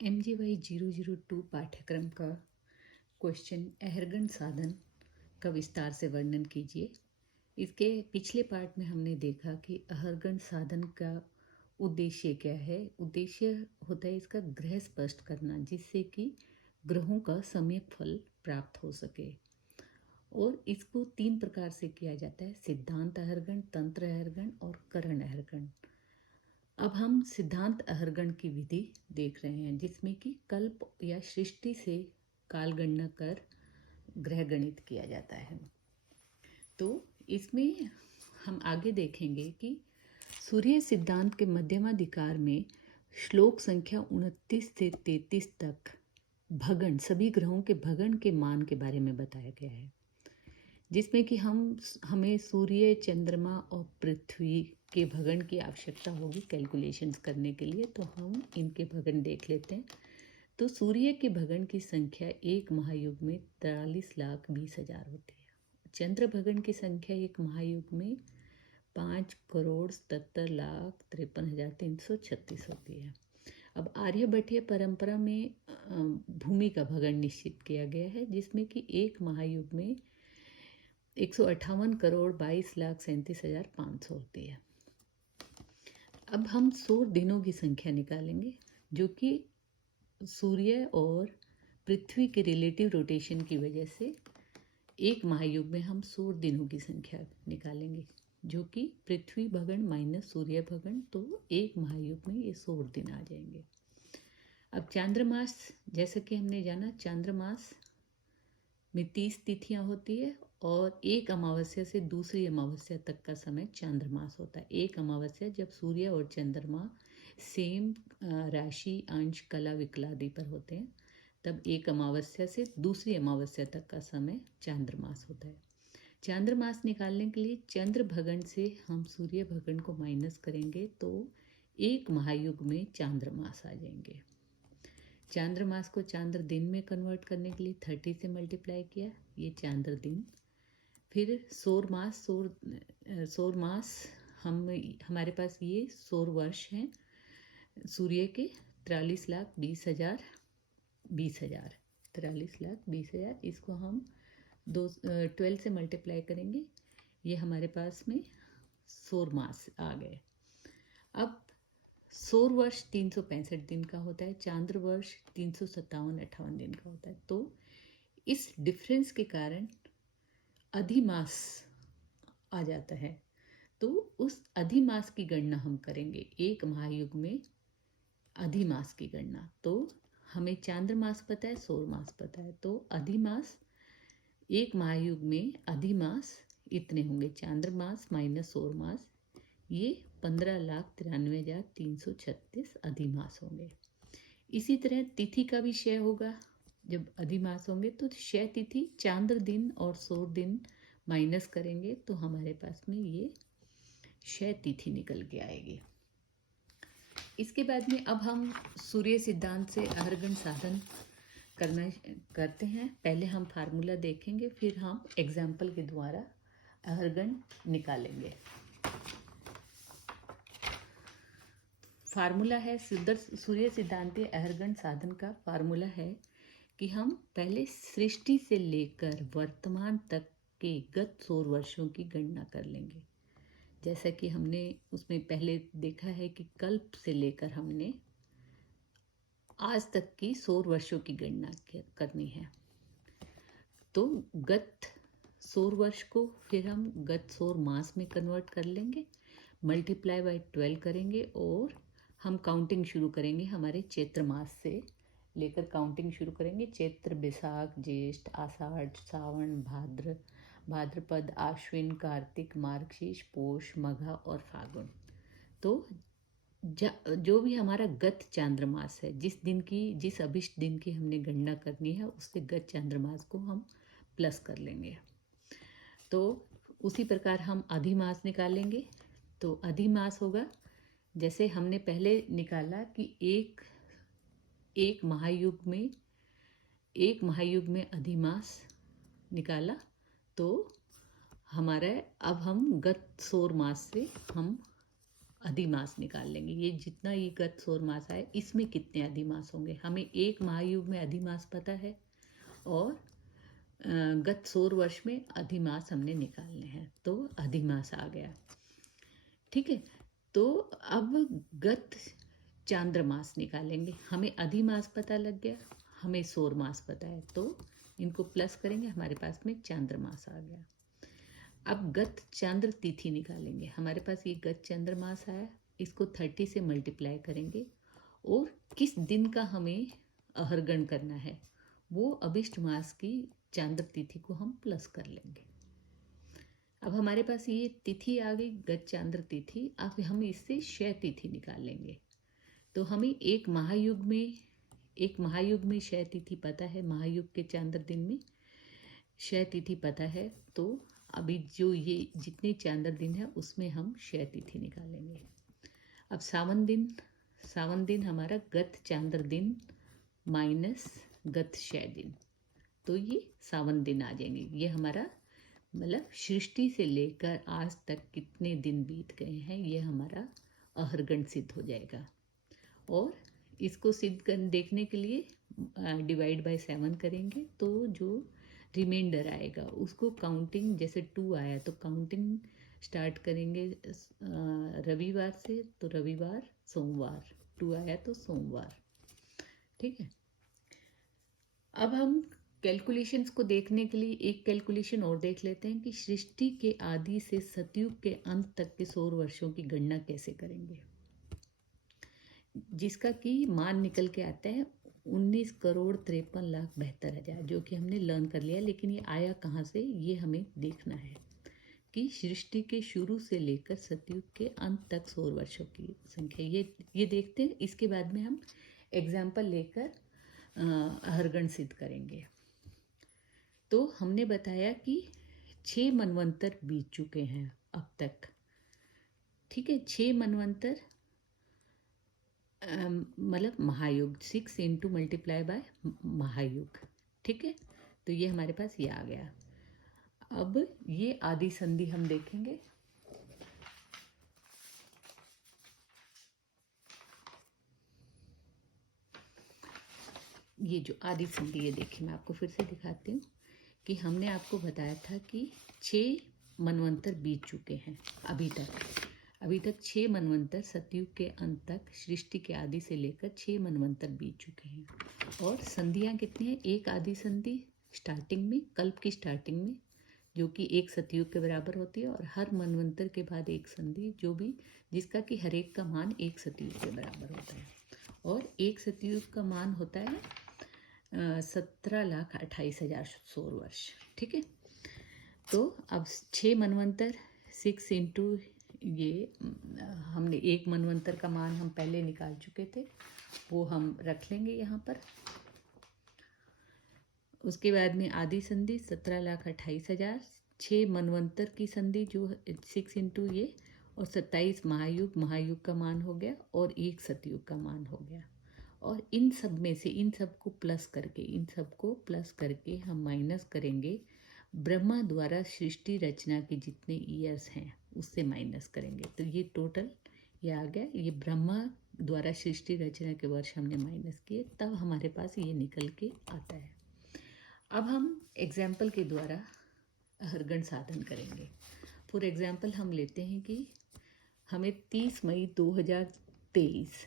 MGY 002 पाठ्यक्रम का question अहरगन साधन का विस्तार से वर्णन कीजिए। इसके पिछले पार्ट में हमने देखा कि अहरगन साधन का उद्देश्य क्या है। उद्देश्य होता है इसका ग्रह स्पष्ट करना, जिससे कि ग्रहों का सम्यक फल प्राप्त हो सके। और इसको 3 प्रकार से किया जाता है: सिद्धांत अहरगण, तंत्र अहरगण और करण अहरगण। अब हम सिद्धांत अहरगण की विधि देख रहे हैं, जिसमें कि कल्प या सृष्टि से काल गणना कर ग्रह गणित किया जाता है। तो इसमें हम आगे देखेंगे कि सूर्य सिद्धांत के मध्यमाधिकार में श्लोक संख्या 29 से 33 तक भगन, सभी ग्रहों के भगन के मान के बारे में बताया गया है, जिसमें कि हमें सूर्य, चंद्रमा और पृथ्वी के भगन की आवश्यकता होगी कैलकुलेशंस करने के लिए। तो हम इनके भगन देख लेते हैं। तो सूर्य के भगन की संख्या एक महायुग में 43,20,000 होती है। चंद्र भगन की संख्या एक महायुग में 5,77,53,336 होती है। अब आर्यभट्टीय परंपरा में भूमि का भगन निश्चित किया गया है, जिसमें कि एक महायुग में 158,22,37,500 होती है। अब हम सौर दिनों की संख्या निकालेंगे, जो कि सूर्य और पृथ्वी के रिलेटिव रोटेशन की वजह से एक महायुग में हम सौर दिनों की संख्या निकालेंगे, जो कि पृथ्वी भगन माइनस सूर्य भगन, तो एक महायुग में ये सौर दिन आ जाएंगे। अब चांद्रमास, जैसा कि हमने जाना, चांद्रमास में 30 तिथियां होती है और एक अमावस्या से दूसरी अमावस्या तक का समय चांद्रमास होता है। एक अमावस्या जब सूर्य और चंद्रमा सेम राशि, अंश, कला, विकलादि पर होते हैं, तब एक अमावस्या से दूसरी अमावस्या तक का समय चांद्रमास होता है। चांद्रमास निकालने के लिए चंद्र भगन से हम सूर्य भगन को माइनस करेंगे तो एक महायुग में चांद्रमास आ जाएंगे। चांद्रमास को चांद्र दिन में कन्वर्ट करने के लिए 30 से मल्टीप्लाई किया, ये चांद्र दिन। फिर सौर मास हमारे पास ये सौर वर्ष हैं सूर्य के 43,20,000, 43,20,000। इसको हम 12 से मल्टीप्लाई करेंगे, ये हमारे पास में सौर मास आ गए। अब सौर वर्ष 365 दिन का होता है, चांद्र वर्ष 357-58 दिन का होता है। तो इस डिफरेंस के कारण अधिमास आ जाता है। तो उस अधिमास की गणना हम करेंगे, एक महायुग में अधिमास की गणना। तो हमें चांद्रमास पता है, सौर मास पता है, तो अधिमास एक महायुग में अधिमास इतने होंगे, चांद्रमास माइनस सौर मास, ये 15,93,336 अधिमास होंगे। इसी तरह तिथि का भी क्षय होगा। जब अधिमास होंगे तो क्षय तिथि चांद्र दिन और सौर दिन माइनस करेंगे तो हमारे पास में ये क्षय तिथि निकल के आएगी। इसके बाद में अब हम सूर्य सिद्धांत से अहरगन साधन करते हैं। पहले हम फार्मूला देखेंगे, फिर हम एग्जाम्पल के द्वारा अहरगन निकालेंगे। फार्मूला है सूर्य सिद्धांतीय अहरगन साधन का फार्मूला है कि हम पहले सृष्टि से लेकर वर्तमान तक के गत सौर वर्षों की गणना कर लेंगे। जैसा कि हमने उसमें पहले देखा है कि कल्प से लेकर हमने आज तक की सौर वर्षों की गणना करनी है। तो गत सौर वर्ष को फिर हम गत सौर मास में कन्वर्ट कर लेंगे, मल्टीप्लाई बाय 12 करेंगे और हम काउंटिंग शुरू करेंगे। हमारे चैत्र मास से लेकर काउंटिंग शुरू करेंगे। चैत्र, बैसाख, ज्येष्ठ, आषाढ़, सावन, भाद्रपद, आश्विन, कार्तिक, मार्गशीर्ष, पौष, मघा और फागुन। तो जो भी हमारा गत चांद्रमास है, जिस अभिष्ट दिन की हमने गणना करनी है, उससे गत चांद्रमास को हम प्लस कर लेंगे। तो उसी प्रकार हम अधिमास निकालेंगे। तो अधिमास होगा, जैसे हमने पहले निकाला कि एक महायुग में अधिमास निकाला, तो हमारा अब हम गत सौर मास से हम अधिमास निकाल लेंगे। ये जितना ये गत सौर मास आए इसमें कितने अधिमास होंगे, हमें एक महायुग में अधिमास पता है और गत सौर वर्ष में अधिमास हमने निकालने हैं, तो अधिमास आ गया। ठीक है, तो अब गत चांद्रमास निकालेंगे। हमें अधिमास पता लग गया, हमें सौर मास पता है, तो इनको प्लस करेंगे, हमारे पास में चांद्रमास आ गया। अब गत चांद्र तिथि निकालेंगे। हमारे पास ये गत चंद्रमास आया, इसको 30 से मल्टीप्लाई करेंगे और किस दिन का हमें अहरगण करना है वो अभिष्ट मास की चांद्र तिथि को हम प्लस कर लेंगे। अब हमारे पास ये तिथि आ गई गत चांद्र तिथि। अब हम इससे क्षय तिथि निकालेंगे। तो हमें एक महायुग में क्षय तिथि पता है, महायुग के चांद्र दिन में क्षय तिथि पता है। तो अभी जो ये जितने चांद्र दिन है उसमें हम क्षय तिथि निकालेंगे। अब सावन दिन हमारा गत चांद्र दिन माइनस गत क्षय दिन, तो ये सावन दिन आ जाएंगे। ये हमारा मतलब सृष्टि से लेकर आज तक कितने दिन बीत गए हैं ये हमारा अहरगण सिद्ध हो जाएगा। और इसको सिद्ध कर देखने के लिए डिवाइड बाय 7 करेंगे, तो जो रिमाइंडर आएगा उसको काउंटिंग, जैसे 2 आया तो काउंटिंग स्टार्ट करेंगे रविवार से, तो रविवार सोमवार, 2 आया तो सोमवार। ठीक है, अब हम कैलकुलेशंस को देखने के लिए एक कैलकुलेशन और देख लेते हैं कि सृष्टि के आदि से सतयुग के अंत तक के सौर वर्षों की गणना कैसे करेंगे, जिसका कि मान निकल के आता है 19,53,72,000, जो कि हमने लर्न कर लिया। लेकिन ये आया कहाँ से ये हमें देखना है कि सृष्टि के शुरू से लेकर सतयुग के अंत तक सौर वर्षों की संख्या ये देखते हैं। इसके बाद में हम एग्जाम्पल लेकर अहरगण सिद्ध करेंगे। तो हमने बताया कि 6 मनवंतर बीत चुके हैं अब तक। ठीक है, 6 मनवंतर मतलब महायुग, 6 इंटू मल्टीप्लाई बाय महायुग। ठीक है, तो ये हमारे पास ये आ गया। अब ये आदि संधि हम देखेंगे। ये जो आदि संधि, ये देखिए मैं आपको फिर से दिखाती हूँ कि हमने आपको बताया था कि 6 मनवंतर बीत चुके हैं अभी तक 6 मनवंतर, सतयुग के अंत तक सृष्टि के आदि से लेकर 6 मनवंतर बीत चुके हैं। और संधियाँ कितनी हैं? एक आदि संधि स्टार्टिंग में, कल्प की स्टार्टिंग में, जो कि एक सतयुग के बराबर होती है, और हर मनवंतर के बाद एक संधि जिसका कि हर एक का मान एक सतयुग के बराबर होता है। और एक सतयुग का मान होता है 17,28,000 सौर वर्ष। ठीक है, तो अब 6 मनवंतर 6 इंटू ये हमने एक मनवंतर का मान हम पहले निकाल चुके थे, वो हम रख लेंगे यहाँ पर। उसके बाद में आदि संधि 17,28,000, 6 मनवंतर की संधि जो 6 इंटू ये, और 27 महायुग का मान हो गया, और एक सतयुग का मान हो गया। और इन सब में से इन सबको प्लस करके हम माइनस करेंगे ब्रह्मा द्वारा सृष्टि रचना के जितने ईयर्स हैं उससे माइनस करेंगे। तो ये टोटल ये आ गया, ये ब्रह्मा द्वारा सृष्टि रचना के वर्ष हमने माइनस किए, तब हमारे पास ये निकल के आता है। अब हम एग्जाम्पल के द्वारा अहरगण साधन करेंगे। फॉर एग्जाम्पल हम लेते हैं कि हमें 30 मई 2023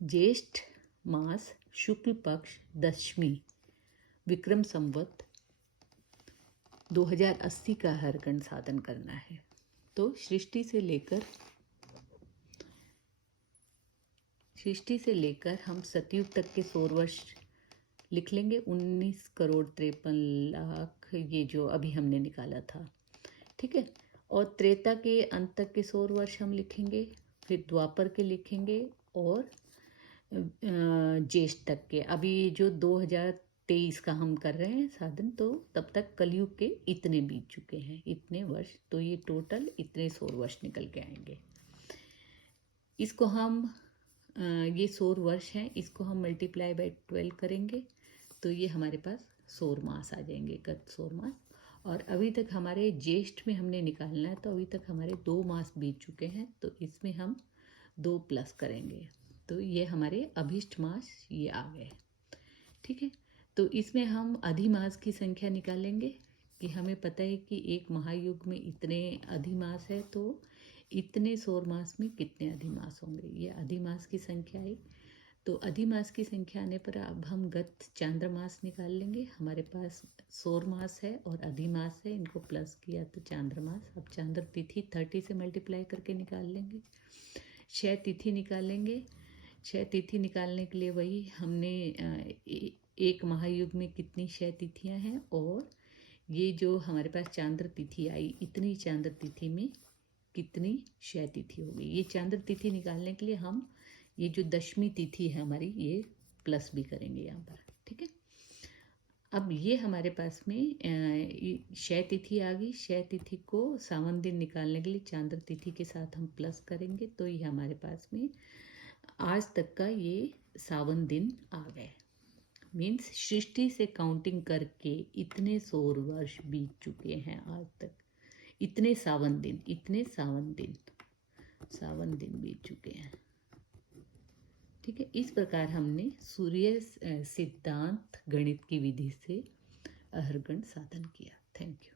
ज्येष्ठ मास शुक्ल पक्ष दशमी विक्रम संवत 2080 का अहरगण साधन करना है। तो सृष्टि से लेकर हम सतयुग तक के सौर वर्ष लिख लेंगे। 19,53,00,000 ये जो अभी हमने निकाला था। ठीक है, और त्रेता के अंत तक के सौर वर्ष हम लिखेंगे, फिर द्वापर के लिखेंगे, और ज्येष्ठ तक के। अभी जो 2023 का हम कर रहे हैं साधन, तो तब तक कलयुग के इतने बीत चुके हैं, इतने वर्ष, तो ये टोटल इतने सौर वर्ष निकल के आएंगे। इसको हम ये सौर वर्ष हैं, इसको हम मल्टीप्लाई बाय 12 करेंगे, तो ये हमारे पास सौर मास आ जाएंगे, गत सौर मास। और अभी तक हमारे ज्येष्ठ में हमने निकालना है, तो अभी तक हमारे 2 मास बीत चुके हैं, तो इसमें हम 2 प्लस करेंगे, तो ये हमारे अभिष्ट मास ये आ गए। ठीक है, तो इसमें हम अधिमास की संख्या निकालेंगे कि हमें पता है कि एक महायुग में इतने अधिमास है, तो इतने सौर मास में कितने अधिमास होंगे, ये अधिमास की संख्या आई। तो अधिमास की संख्या आने पर अब हम गत चांद्रमास निकाल लेंगे। हमारे पास सौर मास है और अधिमास है, इनको प्लस किया तो चांद्रमास। अब चांद्र तिथि 30 से मल्टीप्लाई करके निकाल लेंगे। क्षय तिथि निकालेंगे। क्षय तिथि निकालने के लिए वही हमने एक महायुग में कितनी क्षय तिथियां हैं, और ये जो हमारे पास चांद्र तिथि आई, इतनी चांद्र तिथि में कितनी क्षय तिथि होगी, ये चांद्र तिथि निकालने के लिए हम ये जो दशमी तिथि है हमारी, ये प्लस भी करेंगे यहाँ पर। ठीक है, अब ये हमारे पास में क्षय तिथि आ गई। क्षय तिथि को सावन दिन निकालने के लिए चांद्र तिथि के साथ हम प्लस करेंगे, तो ये हमारे पास में आज तक का ये सावन दिन आ गए। मीन्स सृष्टि से काउंटिंग करके इतने सौर वर्ष बीत चुके हैं आज तक, इतने सावन दिन बीत चुके हैं। ठीक है, इस प्रकार हमने सूर्य सिद्धांत गणित की विधि से अहरगण साधन किया। Thank you.